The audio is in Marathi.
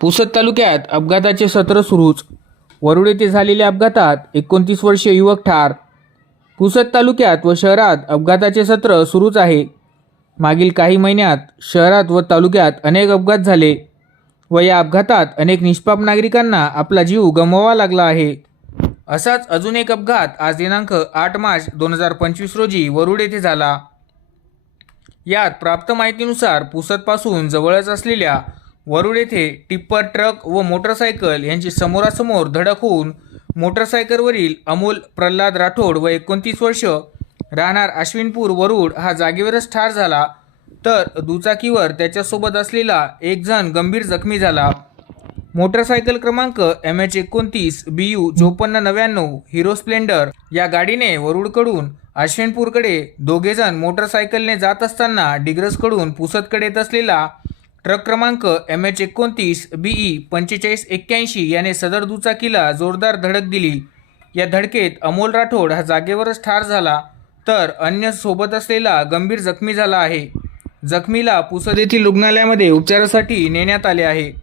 पुसद तालुक्यात अपघाताचे सत्र सुरूच. वरुड येथे झालेल्या अपघातात एकोणतीस वर्षीय युवक ठार. पुसद तालुक्यात व शहरात अपघाताचे सत्र सुरूच आहे. मागील काही महिन्यात शहरात व तालुक्यात अनेक अपघात झाले व या अपघातात अनेक निष्पाप नागरिकांना आपला जीव गमवावा लागला आहे. असाच अजून एक अपघात आज दिनांक आठ मार्च दोन हजार पंचवीस रोजी वरुड येथे झाला. यात प्राप्त माहितीनुसार पुसदपासून जवळच असलेल्या वरुड येथे टिप्पर ट्रक व मोटरसायकल यांची समोरासमोर धडक होऊन मोटरसायकलवरील अमोल प्रल्हाद राठोड व एकोणतीस वर्ष राहणार अश्विनपूर वरुड हा जागेवरच ठार झाला तर दुचाकीवर त्याच्यासोबत असलेला एक जण गंभीर जखमी झाला. मोटरसायकल क्रमांक एम एच एकोणतीस बी यू चोपन्न नव्याण्णव हिरो स्प्लेंडर या गाडीने वरुडकडून अश्विनपूरकडे दोघेजण मोटरसायकलने जात असताना डिग्रसकडून पुसतकडे येत असलेला ट्रक क्रमांक एम एच एकोणतीस बी ई पंचेचाळीस एक्क्याऐंशी याने सदर दुचाकीला जोरदार धडक दिली. या धडकेत अमोल राठोड हा जागेवरच ठार झाला तर अन्य सोबत असलेला गंभीर जखमी झाला आहे. जखमीला पुसद येथील रुग्णालयामध्ये उपचारासाठी नेण्यात आले आहे.